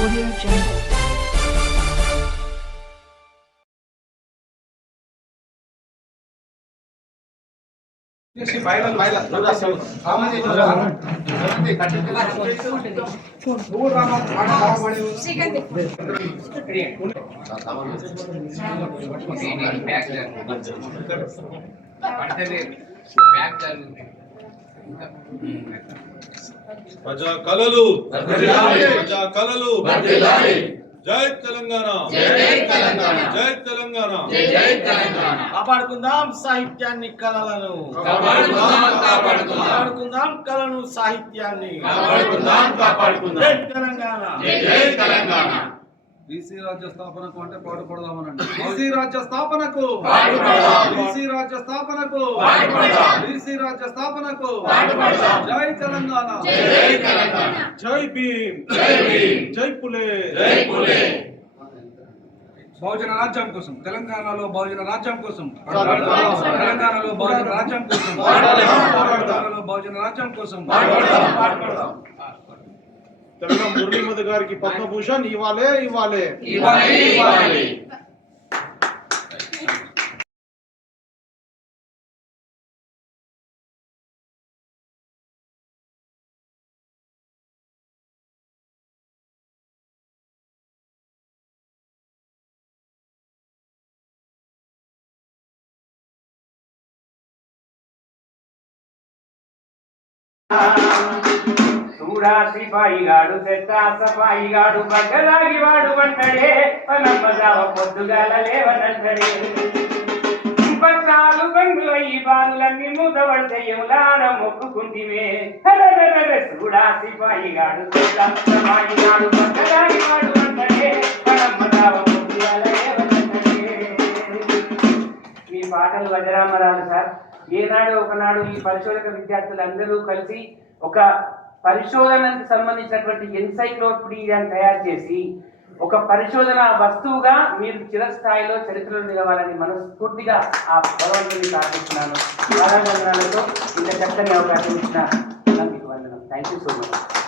Audio Jungle. ప్రజా కళలు ప్రజా కళలు జై తెలంగాణ జై తెలంగాణ జై తెలంగాణ జై తెలంగాణ కాపాడుకుందాం సాహిత్యాన్ని కళలను కాపాడుకుందాం కళను సాహిత్యాన్ని కాపాడుకుందాం జై తెలంగాణ జై తెలంగాణ బీసీ రాజ్య స్థాపనకు అంటే పాటుపడదామనండి. బీసీ రాజ్య స్థాపనకు బీసీ రాజ్య స్థాపనకు బీసీ రాజ్య స్థాపనకు జై తెలంగాణ జై తెలంగాణ జై భీమ్ జై పులే బహుజన రాజ్యం కోసం తెలంగాణలో బహుజన రాజ్యం కోసం తెలంగాణలో బహుజన రాజ్యం కోసం తెలంగాణలో బహుజన రాజ్యం కోసం తెలంగాణ మురళీమోదీ గారికి పద్మభూషణ్ ఇవ్వాలే చూడా సిపాయిగాడు సెట్టా సపాయిగాడు బగ్గలాగి వాడు వంటడే పనమ్మదావ పొద్దుగాల లేవనంటడే పన్నాలు బంగుల ఈ బానులన్నీ మూతబడితే ఎములాడ మొక్కుకుంటివే చూడా సిపాయిగాడు సెట్టా సపాయిగాడు బగ్గలాగి వాడు వంటడే పనమ్మదావ పొద్దుగాల లేవనంటడే. మీ పాటలు వజరామరాలు సార్. ఏనాడు ఒకనాడు ఈ పరిశోధక విద్యార్థులందరూ కలిసి ఒక పరిశోధనకు సంబంధించినటువంటి ఎన్సైక్లోపీడియాను తయారు చేసి ఒక పరిశోధన వస్తువుగా మీరు చిరస్థాయిలో చరిత్రలో నిలవాలని మనస్ఫూర్తిగా ఆ భగవంతుని ప్రార్థిస్తున్నాను. ఇంత చక్కని అవకాశం ఇచ్చిన మీకు వందనం. Thank you so much.